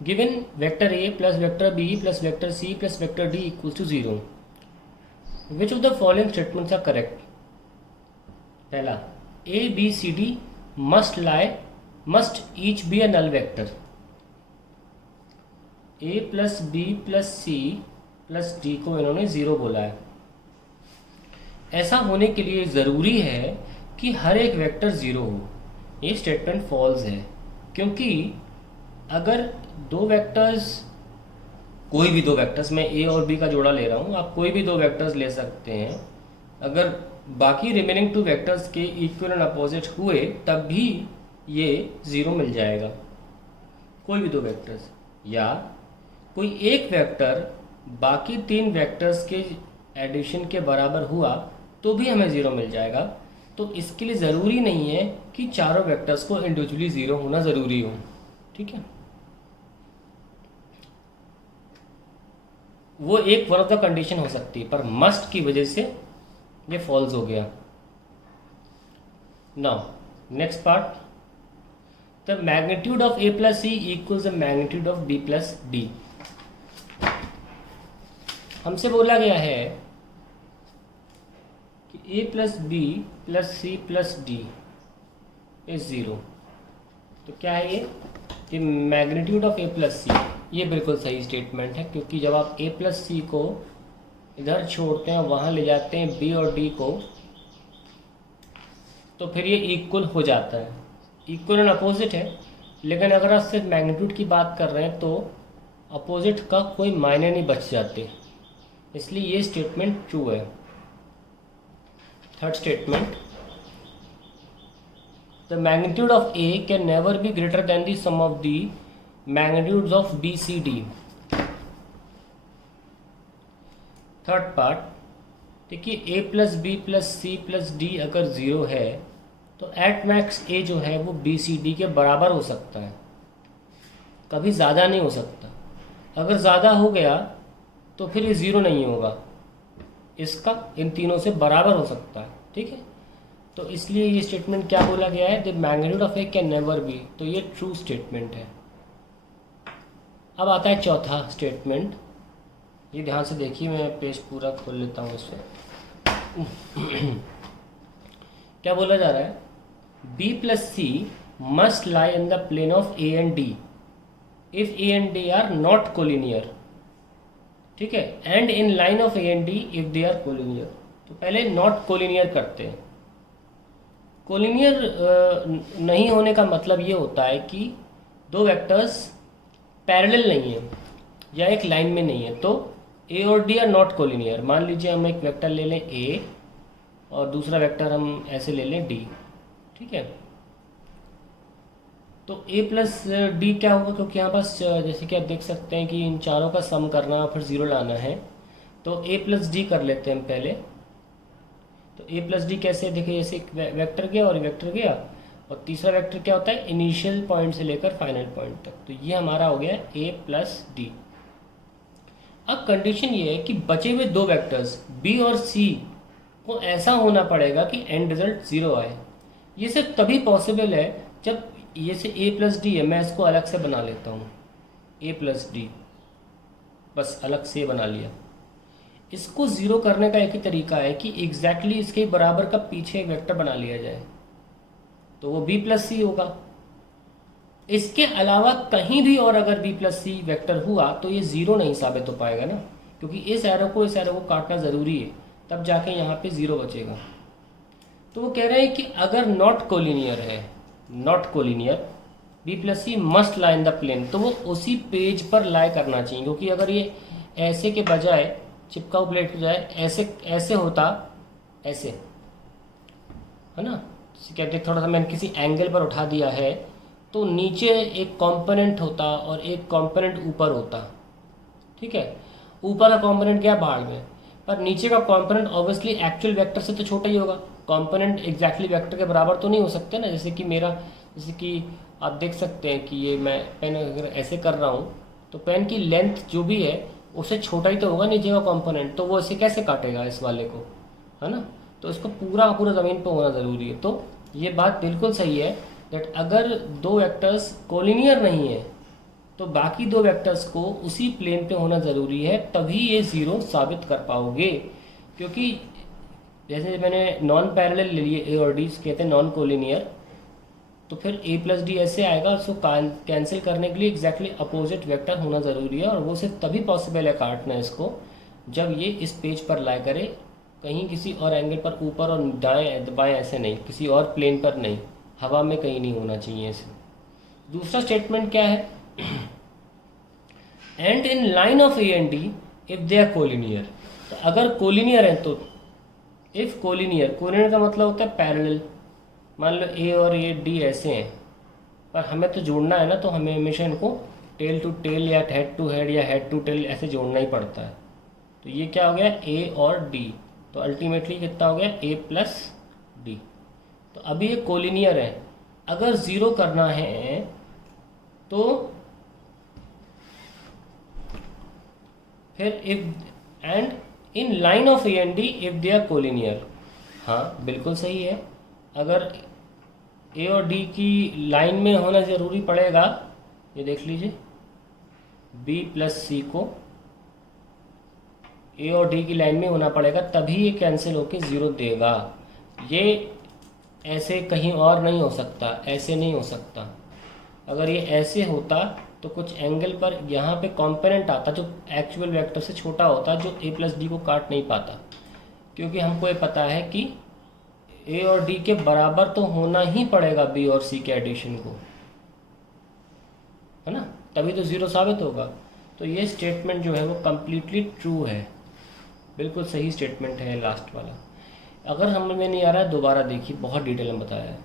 Given vector A plus vector B plus vector C plus vector D equals to 0, which of the following statements are correct? पहला, A B C D must each be a null vector. A plus B plus C plus D को इन्होंने 0 बोला है। ऐसा होने के लिए ज़रूरी है कि हर एक वेक्टर 0 हो। ये स्टेटमेंट फॉल्स है, क्योंकि अगर दो वेक्टर्स, कोई भी दो वेक्टर्स, मैं ए और बी का जोड़ा ले रहा हूँ, आप कोई भी दो वेक्टर्स ले सकते हैं, अगर बाकी रिमेनिंग टू वेक्टर्स के इक्वल एंड अपोजिट हुए तब भी ये 0 मिल जाएगा, कोई भी दो वेक्टर्स। या कोई एक वेक्टर बाकी तीन वेक्टर्स के एडिशन के बराबर हुआ तो भी हमें 0 मिल जाएगा। तो इसके लिए ज़रूरी नहीं है कि चारों वेक्टर्स को इंडिविजुअली 0 होना ज़रूरी हो, ठीक है। वो एक वन ऑफ द कंडीशन हो सकती है, पर मस्ट की वजह से ये फॉल्स हो गया। Now next part, the magnitude of A plus C equals the magnitude of B plus D. हमसे बोला गया है कि A plus B plus C plus D is 0। तो क्या है ये magnitude of A plus C. ये बिल्कुल सही स्टेटमेंट है, क्योंकि जब आप ए प्लस सी को इधर छोड़ते हैं, वहाँ ले जाते हैं बी और डी को, तो फिर ये इक्वल हो जाता है, इक्वल एंड अपोजिट है। लेकिन अगर आप सिर्फ मैग्नीट्यूड की बात कर रहे हैं तो अपोजिट का कोई मायने नहीं बच जाते, इसलिए ये स्टेटमेंट ट्रू है। Third statement, the magnitude of A can never be greater than the sum of the magnitudes of B C D. Third part, देखिए A plus B plus C plus D अगर 0 है तो at max ए जो है वो B C D के बराबर हो सकता है, कभी ज़्यादा नहीं हो सकता। अगर ज़्यादा हो गया तो फिर ये 0 नहीं होगा, इसका इन तीनों से बराबर हो सकता है, ठीक है। तो इसलिए ये स्टेटमेंट क्या बोला गया है, the magnitude of A can never B, तो ये ट्रू स्टेटमेंट है। अब आता है चौथा स्टेटमेंट, ये ध्यान से देखिए, मैं पेज पूरा खोल लेता हूँ इससे। क्या बोला जा रहा है, B plus C must lie in the plane of A and D if A and D are not collinear, ठीक है, and in line of A and D if they are collinear. तो पहले नॉट कोलिनियर करते हैं। Collinear नहीं होने का मतलब ये होता है कि दो वेक्टर्स पैरेलल नहीं है या एक लाइन में नहीं है, तो ए और डी आर नॉट कोलिनियर। मान लीजिए हम एक वेक्टर ले लें ए और दूसरा वेक्टर हम ऐसे ले लें डी, ठीक है। तो ए प्लस डी क्या होगा, क्योंकि यहाँ पास जैसे कि आप देख सकते हैं कि इन चारों का सम करना और फिर 0 लाना है, तो ए प्लस डी कर लेते हैं हम पहले। तो ए प्लस डी कैसे, देखिए जैसे एक वेक्टर गया और वेक्टर गया, और तीसरा वेक्टर क्या होता है, इनिशियल पॉइंट से लेकर फाइनल पॉइंट तक। तो ये हमारा हो गया ए प्लस डी। अब कंडीशन ये है कि बचे हुए दो वेक्टर्स बी और सी को ऐसा होना पड़ेगा कि एंड रिजल्ट 0 आए। ये सिर्फ तभी पॉसिबल है जब ये से ए प्लस डी है, मैं इसको अलग से बना लेता हूँ, ए प्लस डी, बस अलग से बना लिया। इसको 0 करने का एक ही तरीका है कि एग्जैक्टली इसके बराबर का पीछे एक वेक्टर बना लिया जाए, तो वो बी प्लस सी होगा। इसके अलावा कहीं भी और अगर बी प्लस सी वेक्टर हुआ तो ये 0 नहीं साबित हो पाएगा ना, क्योंकि इस एरो को काटना ज़रूरी है, तब जाके यहाँ पे 0 बचेगा। तो वो कह रहे हैं कि अगर नॉट कोलिनियर है, not collinear, B plus C must lie in the plane, तो वो उसी पेज पर लाई करना चाहिए। क्योंकि अगर ये ऐसे के बजाय चिपकाऊ प्लेट के बजाय ऐसे ऐसे होता, ऐसे है ना, कहते थोड़ा सा मैंने किसी एंगल पर उठा दिया है, तो नीचे एक कंपोनेंट होता और एक कंपोनेंट ऊपर होता, ठीक है। ऊपर का कंपोनेंट क्या बाहर में, पर नीचे का कंपोनेंट ऑब्वियसली एक्चुअल वेक्टर से तो छोटा ही होगा। कंपोनेंट एग्जैक्टली वेक्टर के बराबर तो नहीं हो सकते ना, जैसे कि मेरा, जैसे कि आप देख सकते हैं कि ये मैं पेन अगर ऐसे कर रहा हूँ तो पेन की लेंथ जो भी है उससे छोटा ही तो होगा नीचे का कंपोनेंट, तो वो इसे कैसे काटेगा इस वाले को, है ना। तो इसको पूरा पूरा ज़मीन पर होना ज़रूरी है। तो ये बात बिल्कुल सही है दैट अगर दो वेक्टर्स कोलिनियर नहीं है तो बाकी दो वेक्टर्स को उसी प्लेन पे होना ज़रूरी है, तभी ये ज़ीरो साबित कर पाओगे। क्योंकि जैसे मैंने नॉन पैरेलल ले लिए ए और डी, कहते हैं नॉन कोलिनियर, तो फिर ए प्लस डी ऐसे आएगा। उसको कैंसिल करने के लिए एग्जैक्टली अपोजिट वेक्टर होना ज़रूरी है, और वो सिर्फ तभी पॉसिबल है काटना इसको जब ये इस पेज पर लाई करे, कहीं किसी और एंगल पर, ऊपर और दाएं बाएं ऐसे नहीं, किसी और प्लेन पर नहीं, हवा में कहीं नहीं होना चाहिए इसे। दूसरा स्टेटमेंट क्या है, and in line of A and D if they are collinear. तो अगर कोलिनियर है तो, इफ कोलिनियर, कोलिनियर का मतलब होता है पैरेलल। मान लो ए और ए डी ऐसे हैं, पर हमें तो जोड़ना है ना, तो हमें हमेशा इनको टेल टू टेल या हेड टू हेड या हेड टू टेल ऐसे जोड़ना ही पड़ता है। तो ये क्या हो गया, ए और डी, तो अल्टीमेटली कितना हो गया, ए प्लस डी। तो अभी ये कोलिनियर है। अगर ज़ीरो करना है तो फिर if and in line of A and D if they are collinear. हाँ बिल्कुल सही है, अगर ए और डी की लाइन में होना ज़रूरी पड़ेगा, ये देख लीजिए, बी प्लस सी को ए और डी की लाइन में होना पड़ेगा, तभी ये कैंसिल होके ज़ीरो देगा। ये ऐसे कहीं और नहीं हो सकता, ऐसे नहीं हो सकता। अगर ये ऐसे होता तो कुछ एंगल पर यहाँ पे कंपोनेंट आता जो एक्चुअल वेक्टर से छोटा होता, जो ए प्लस डी को काट नहीं पाता। क्योंकि हमको ये पता है कि ए और डी के बराबर तो होना ही पड़ेगा बी और सी के एडिशन को, है ना, तभी तो ज़ीरो साबित होगा। तो ये स्टेटमेंट जो है वो कम्प्लीटली ट्रू है, बिल्कुल सही स्टेटमेंट है लास्ट वाला। अगर समझ में नहीं आ रहा है दोबारा देखिए, बहुत डिटेल में बताया है।